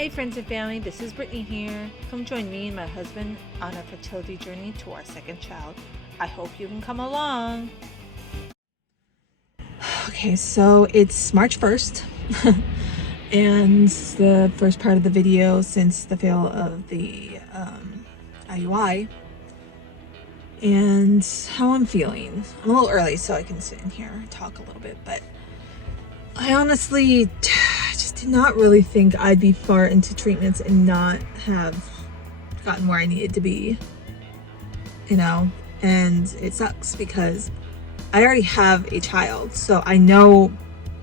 Hey friends and family, this is Brittany here. Come join me and my husband on a fertility journey to our second child. I hope you can come along. Okay, so it's March 1st and the first part of the video since the fail of the IUI and how I'm feeling. I'm a little early so I can sit in here and talk a little bit, but I honestly just did not really think I'd be far into treatments and not have gotten where I needed to be, you know, and it sucks because I already have a child, so I know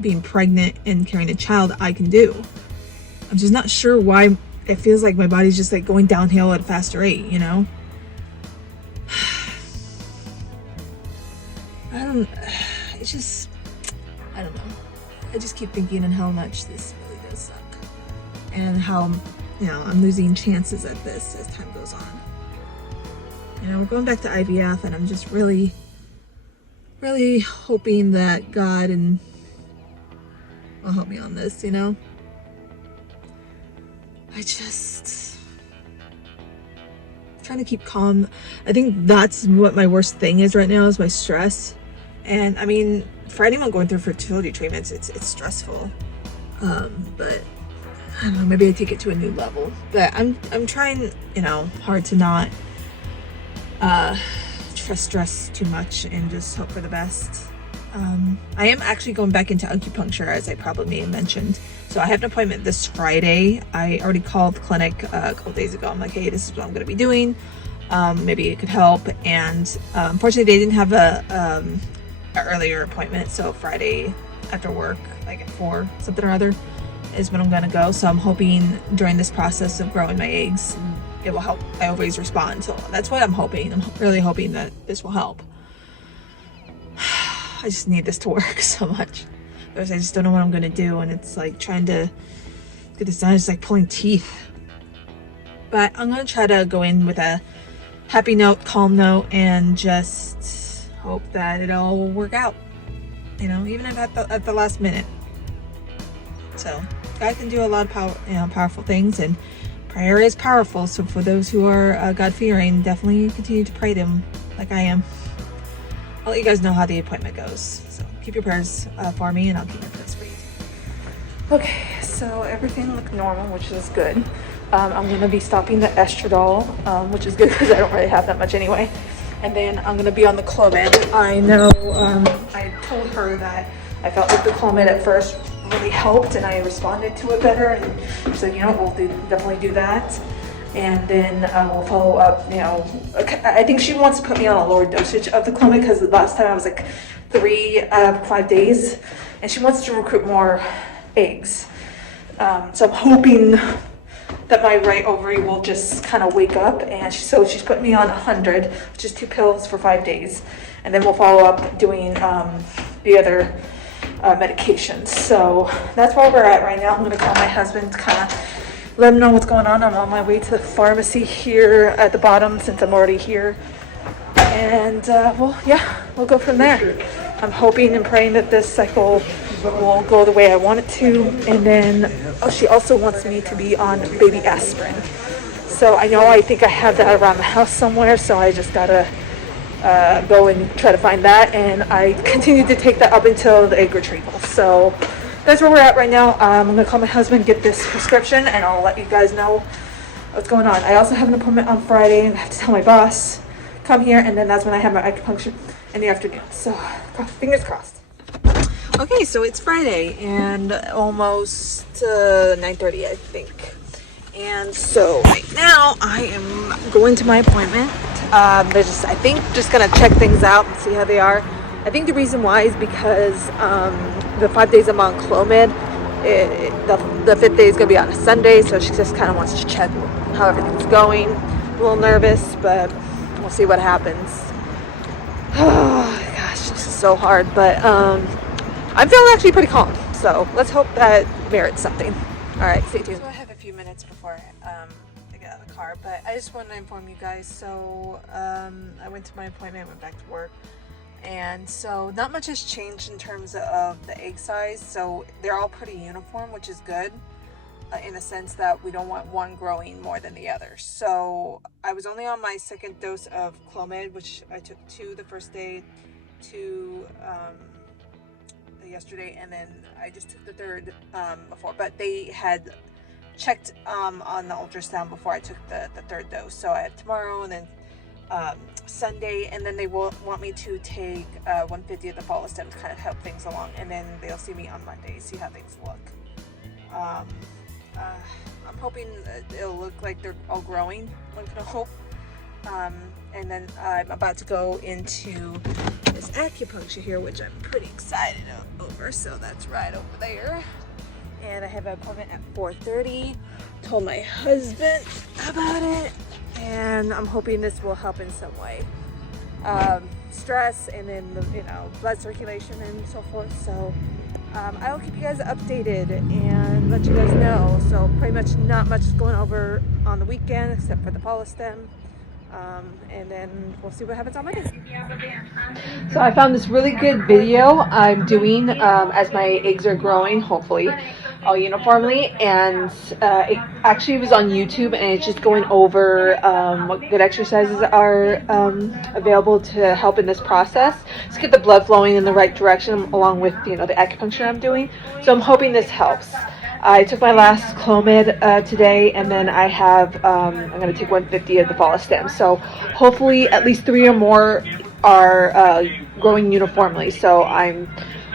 being pregnant and carrying a child I can do. I'm just not sure why it feels like my body's just like going downhill at a faster rate, you know? I don't know. I just keep thinking on how much this really does suck and how, you know, I'm losing chances at this as time goes on. You know, we're going back to IVF and I'm just really hoping that God will help me on this, you know? Trying to keep calm. I think that's what my worst thing is right now, is my stress. And I mean, for anyone going through fertility treatments, it's stressful. But I don't know, maybe I take it to a new level. But I'm trying, you know, hard to not stress too much and just hope for the best. I am actually going back into acupuncture, as I probably may have mentioned. So I have an appointment this Friday. I already called the clinic a couple days ago. I'm like, hey, this is what I'm going to be doing. Maybe it could help. And unfortunately, they didn't have an earlier appointment. So Friday after work, like at 4 something or other, is when I'm going to go. So I'm hoping during this process of growing my eggs, it will help my ovaries respond. So that's what I'm hoping. I'm really hoping that this will help. I just need this to work so much because I just don't know what I'm gonna do, and it's like trying to get this done. It's like pulling teeth. But I'm gonna try to go in with a happy note, calm note, and just hope that it all will work out. You know, even if at the last minute. So God can do a lot of powerful things, and prayer is powerful. So for those who are God-fearing, definitely continue to pray to Him like I am. I'll let you guys know how the appointment goes. So keep your prayers for me, and I'll keep your prayers for you. Okay, so everything looked normal, which is good. I'm going to be stopping the estradiol, which is good because I don't really have that much anyway. And then I'm going to be on the Clomid. I know I told her that I felt like the Clomid at first really helped, and I responded to it better. And so, you know, we'll definitely do that. And then we'll follow up, you know, I think she wants to put me on a lower dosage of the Clomid because the last time I was like 3 out of 5 days, and she wants to recruit more eggs. So I'm hoping that my right ovary will just kind of wake up, and she's putting me on 100, which is 2 pills for 5 days. And then we'll follow up doing the other medications. So that's where we're at right now. I'm going to call my husband to kind of let him know what's going on. I'm on my way to the pharmacy here at the bottom since I'm already here. And we'll go from there. I'm hoping and praying that this cycle will go the way I want it to. And then, she also wants me to be on baby aspirin. So I think I have that around the house somewhere. So I just gotta go and try to find that. And I continue to take that up until the egg retrieval. So that's where we're at right now. I'm gonna call my husband, get this prescription, and I'll let you guys know what's going on. I also have an appointment on Friday, and I have to tell my boss, come here, and then that's when I have my acupuncture in the afternoon. So, fingers crossed. Okay, so it's Friday, and almost 9:30, I think. And so right now, I am going to my appointment. They're just gonna check things out and see how they are. I think the reason why is because the 5 days I'm on Clomid, the 5th day is going to be on a Sunday, so she just kind of wants to check how everything's going. A little nervous, but we'll see what happens. Oh gosh, this is so hard, but I'm feeling actually pretty calm, so let's hope that merits something. All right, stay tuned. So I have a few minutes before I get out of the car, but I just wanted to inform you guys. So I went to my appointment, went back to work. And so not much has changed in terms of the egg size, so they're all pretty uniform, which is good. in a sense that we don't want one growing more than the other. So I was only on my second dose of Clomid, which I took 2 the first day, 2 yesterday, and then I just took the third before. But they had checked on the ultrasound before I took the third dose. So I have tomorrow and then Sunday, and then they will want me to take 150 of the Follistim to kind of help things along, and then they'll see me on Monday, see how things look. I'm hoping it'll look like they're all growing, I'm gonna hope. And then I'm about to go into this acupuncture here, which I'm pretty excited over, so that's right over there. And I have an appointment at 4:30. Told my husband about it, and I'm hoping this will help in some way. Stress, and then blood circulation and so forth. So I will keep you guys updated and let you guys know. So pretty much not much is going over on the weekend except for the Follistim. And then we'll see what happens on Monday. So I found this really good video I'm doing as my eggs are growing, hopefully all uniformly, and it actually was on YouTube, and it's just going over what good exercises are available to help in this process to get the blood flowing in the right direction, along with the acupuncture I'm doing. So I'm hoping this helps. I took my last Clomid today, and then I have I'm going to take 150 of the Follistim. So hopefully at least 3 or more are growing uniformly. So I'm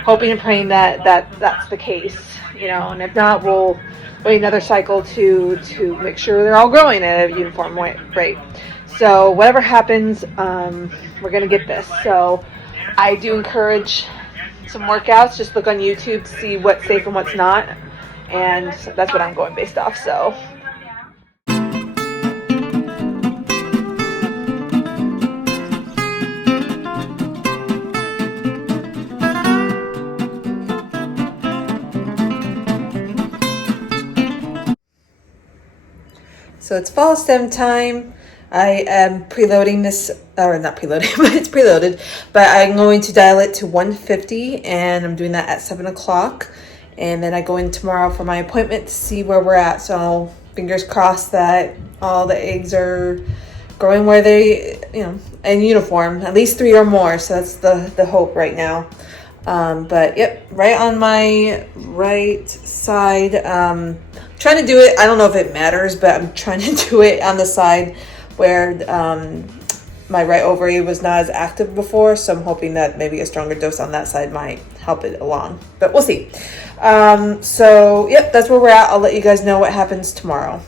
hoping and praying that that's the case, and if not, we'll wait another cycle to make sure they're all growing at a uniform rate. So whatever happens, we're going to get this. So I do encourage some workouts. Just look on YouTube to see what's safe and what's not. And that's what I'm going based off. So it's Follistim time. I am preloading this, or not preloading, but it's preloaded. But I'm going to dial it to 150, and I'm doing that at 7 o'clock. And then I go in tomorrow for my appointment to see where we're at. So fingers crossed that all the eggs are growing where they, in uniform, at least 3 or more. So that's the hope right now. But yep, right on my right side. Trying to do it, I don't know if it matters, but I'm trying to do it on the side where my right ovary was not as active before. So I'm hoping that maybe a stronger dose on that side might help it along, but we'll see. So yep, that's where we're at. I'll let you guys know what happens tomorrow.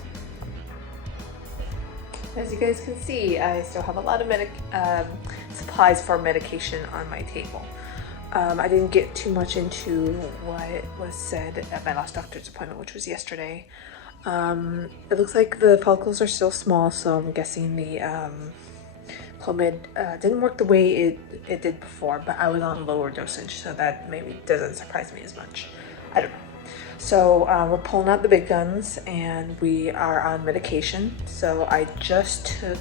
As you guys can see, I still have a lot of supplies for medication on my table. I didn't get too much into what was said at my last doctor's appointment, which was yesterday. It looks like the follicles are still small, so I'm guessing the Clomid didn't work the way it did before, but I was on lower dosage, so that maybe doesn't surprise me as much. I don't know. So we're pulling out the big guns, and we are on medication. So I just took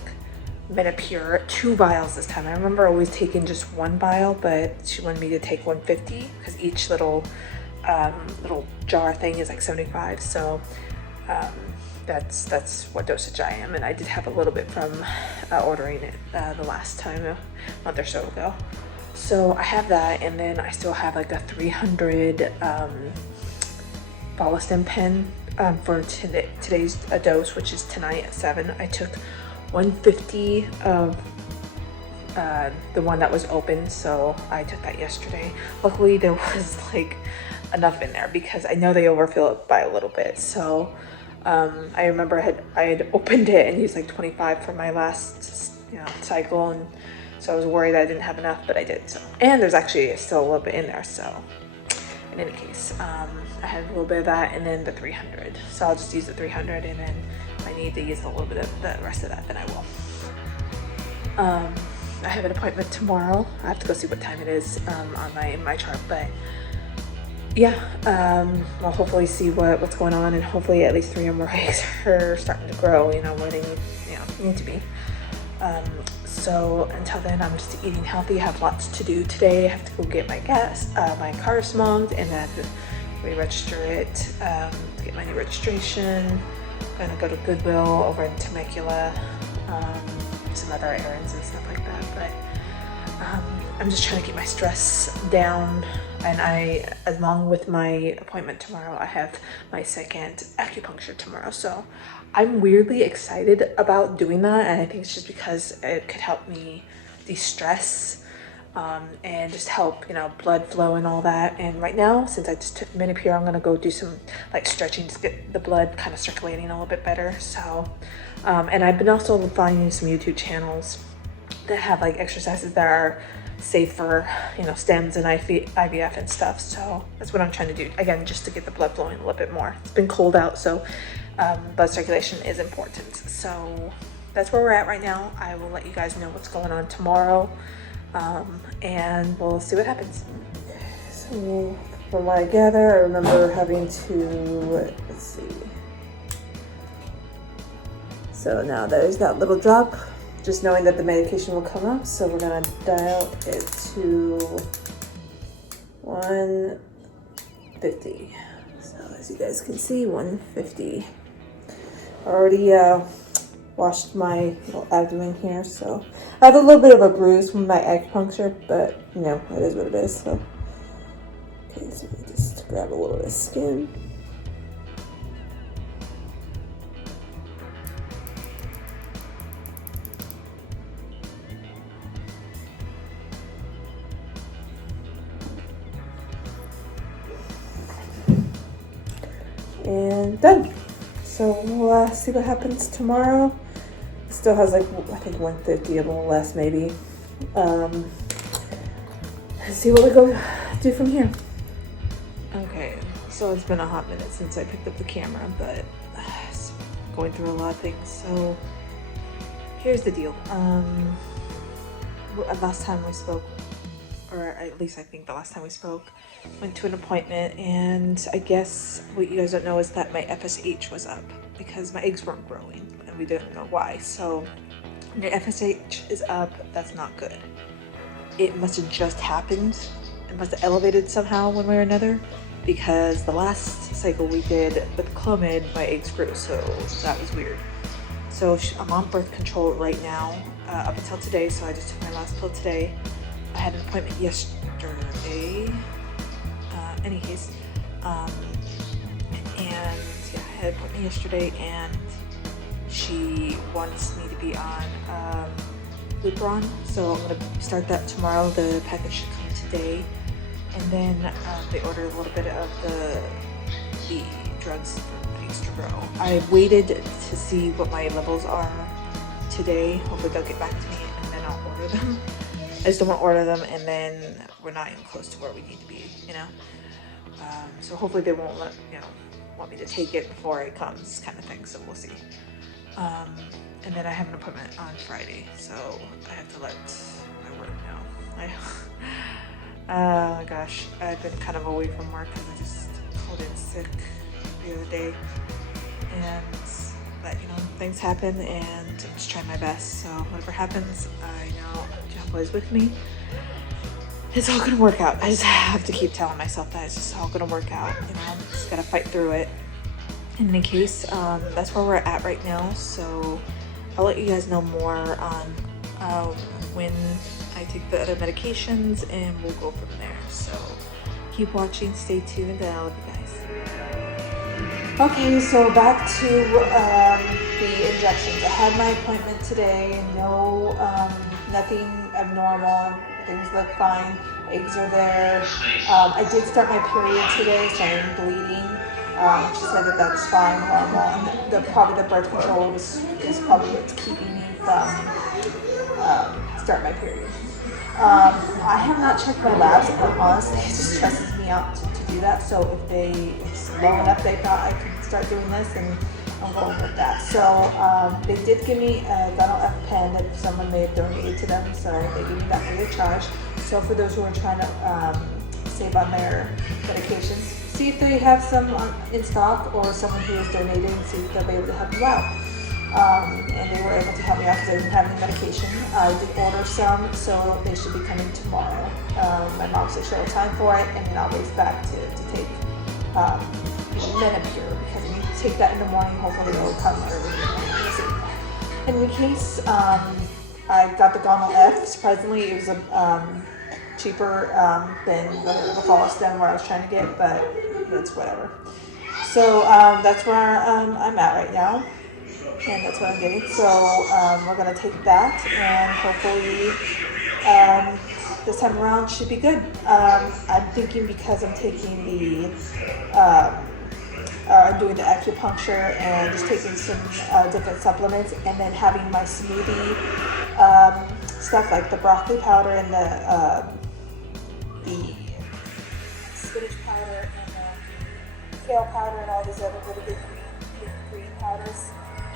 Menopur, 2 vials this time. I remember always taking just 1 vial, but she wanted me to take 150 because each little jar thing is like 75. So that's what dosage I am, and I did have a little bit from ordering it the last time, a month or so ago. So I have that, and then I still have like a 300 Follistim pen for today's dose, which is tonight at 7. I took 150 of the one that was open, so I took that yesterday. Luckily there was like enough in there because I know they overfill it by a little bit. So I remember I had opened it and used like 25 for my last cycle, and so I was worried I didn't have enough, but I did. So, and there's actually still a little bit in there. So in any case, I had a little bit of that, and then the 300. So I'll just use the 300, and then if I need to use a little bit of the rest of that, then I will. I have an appointment tomorrow. I have to go see what time it is on my chart, but yeah, I'll hopefully see what's going on, and hopefully at least 3 or more eggs are starting to grow, where they need to be. So until then, I'm just eating healthy. I have lots to do today. I have to go get my car smoked, and then I have to re-register it to get my new registration. I'm gonna go to Goodwill over in Temecula, some other errands and stuff like that. But I'm just trying to keep my stress down. And along with my appointment tomorrow, I have my second acupuncture tomorrow. So I'm weirdly excited about doing that. And I think it's just because it could help me de-stress and just help, you know, blood flow and all that. And right now, since I just took Manicure, I'm gonna go do some like stretching to get the blood kind of circulating a little bit better. So, and I've been also finding some YouTube channels that have like exercises that are safe for, you know, stems and IVF and stuff. So that's what I'm trying to do, again, just to get the blood flowing a little bit more. It's been cold out, so blood circulation is important. So that's where we're at right now. I will let you guys know what's going on tomorrow, and we'll see what happens. So from what I gather, I remember having to, let's see, so now there's that little drop, just knowing that the medication will come up. So we're gonna dial it to 150. So as you guys can see, 150. I already washed my little abdomen here, so I have a little bit of a bruise from my acupuncture, but you know, it is what it is. So okay, so just grab a little bit of skin. And done. So we'll see what happens tomorrow. It still has like, I think 150, a little less maybe. See what we go do from here. Okay, so it's been a hot minute since I picked up the camera, but going through a lot of things. So here's the deal. Last time we spoke, or at least I think the last time we spoke, went to an appointment, and I guess what you guys don't know is that my FSH was up because my eggs weren't growing and we didn't know why. So when your FSH is up, that's not good. It must have just happened. It must have elevated somehow one way or another, because the last cycle we did with Clomid, my eggs grew, so that was weird. So I'm on birth control right now up until today, so I just took my last pill today. I had an appointment yesterday, any case, and yeah, I had an appointment yesterday, and she wants me to be on Lupron, so I'm going to start that tomorrow. The package should come today, and then they ordered a little bit of the drugs for my eggs to grow. I waited to see what my levels are today. Hopefully they'll get back to me, and then I'll order them. I just don't want to order them and then we're not even close to where we need to be, you know. So hopefully they won't want me to take it before it comes, kind of thing. So we'll see. And then I have an appointment on Friday, so I have to let my work know. Oh my gosh, I've been kind of away from work because I just called in sick the other day, but you know, things happen, and I'm just trying my best. So whatever happens, I know Jeff is with me. It's all gonna work out. I just have to keep telling myself that it's just all gonna work out. You know, just gotta fight through it. In any case, that's where we're at right now. So I'll let you guys know more on when I take the other medications, and we'll go from there. So keep watching, stay tuned, and I love you guys. Okay, so back to the injections. I had my appointment today. No, nothing abnormal. Things look fine. Eggs are there. I did start my period today, so I'm bleeding. She said that that's fine, normal. And probably the birth control is probably what's keeping me from start my period. I have not checked my labs, but honestly, it just stresses me out to do that. So if it's low enough they thought I could start doing this, and I'm going with that. So they did give me a Vinyl F pen that someone may have donated to them, so they gave me that free of charge. So for those who are trying to save on their medications, see if they have some in stock, or someone who has donated, and see if they'll be able to help you out. And they were able to help me out because I didn't have any medication. I did order some, so they should be coming tomorrow. My mom said she'll have time for it, and then I'll race back to take Menopur, because take that in the morning. Hopefully it'll come early. In the case, I got the Gonal F. Surprisingly, it was cheaper than the follow stem where I was trying to get, but it's whatever. So that's where I'm at right now, and that's what I'm getting. So we're gonna take that, and hopefully this time around should be good. I'm thinking because I'm taking I'm doing the acupuncture and just taking some different supplements, and then having my smoothie stuff like the broccoli powder and the spinach powder and the kale powder and all these other really good green powders,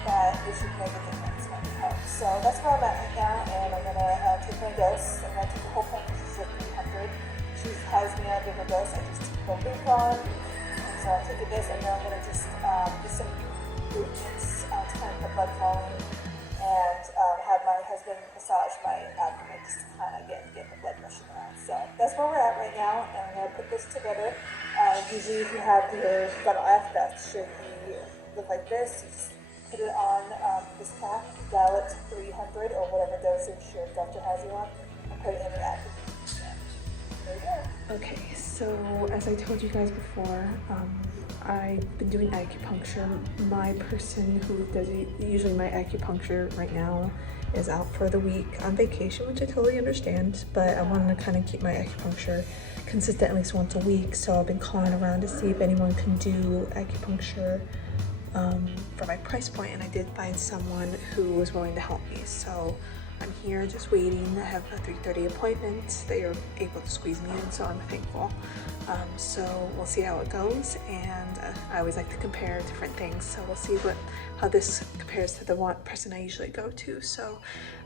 that it should make a difference when it helps. So that's where I'm at right now, and I'm gonna take my dose. I'm gonna take the whole package. She's at 300. She has me on a bigger dose. I just took the whole on. So I'm taking this, and then I'm going to just do some movements to kind of get blood flowing, and have my husband massage my abdomen just to kind of get the blood rushing around. So that's where we're at right now, and I'm going to put this together. Usually if you have your Gonal F, that should look like this. You just put it on this cap, dial it to 300 or whatever dosage your doctor has you on, and put it in the abdomen. Okay, so as I told you guys before, I've been doing acupuncture. My person who does usually my acupuncture right now is out for the week on vacation, which I totally understand, but I wanted to kind of keep my acupuncture consistent at least once a week, so I've been calling around to see if anyone can do acupuncture for my price point, and I did find someone who was willing to help me. So I'm here just waiting. I have a 3:30 appointment. They are able to squeeze me in, so I'm thankful. So we'll see how it goes, and I always like to compare different things, so we'll see how this compares to the one person I usually go to. So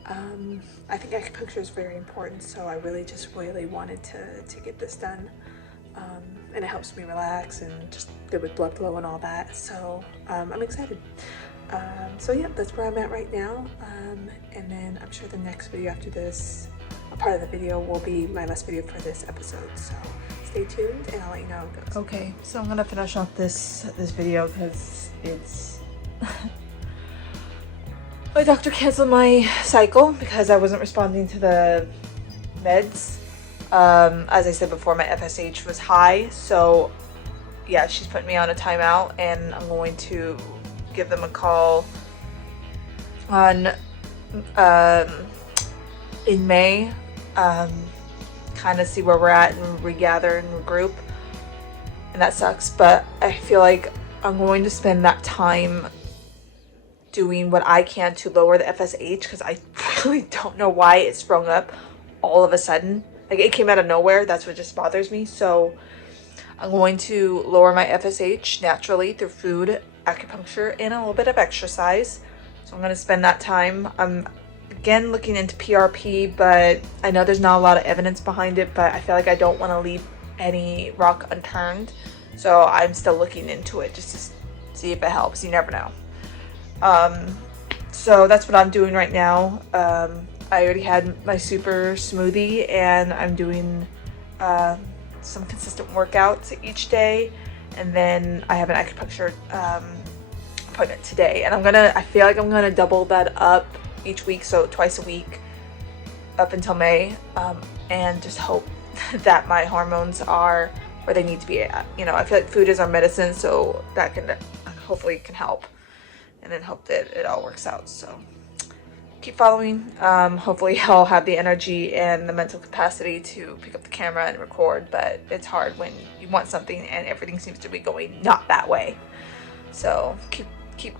I think acupuncture is very important, so I really wanted to get this done, and it helps me relax and just good with blood flow and all that, so I'm excited. So yeah, that's where I'm at right now, and then I'm sure the next video after this, a part of the video, will be my last video for this episode, so stay tuned and I'll let you know how it goes. Okay, so I'm gonna finish off this video because it's my doctor canceled my cycle because I wasn't responding to the meds. As I said before, my FSH was high, so yeah, she's putting me on a timeout, and I'm going to give them a call on in May, kind of see where we're at and regather and regroup, and that sucks, but I feel like I'm going to spend that time doing what I can to lower the FSH, because I really don't know why it sprung up all of a sudden. Like, it came out of nowhere. That's what just bothers me. So I'm going to lower my FSH naturally through food, acupuncture, and a little bit of exercise. So I'm going to spend that time. I'm again looking into PRP, but I know there's not a lot of evidence behind it, but I feel like I don't want to leave any rock unturned, so I'm still looking into it just to see if it helps. You never know. So that's what I'm doing right now. I already had my super smoothie, and I'm doing some consistent workouts each day, and then I have an acupuncture appointment today, and I feel like I'm gonna double that up each week, so twice a week up until May, and just hope that my hormones are where they need to be at. You know, I feel like food is our medicine, so that can hopefully help, and then hope that it all works out. So keep following. Hopefully I'll have the energy and the mental capacity to pick up the camera and record, but it's hard when you want something and everything seems to be going not that way. So keep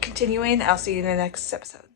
continuing. I'll see you in the next episode.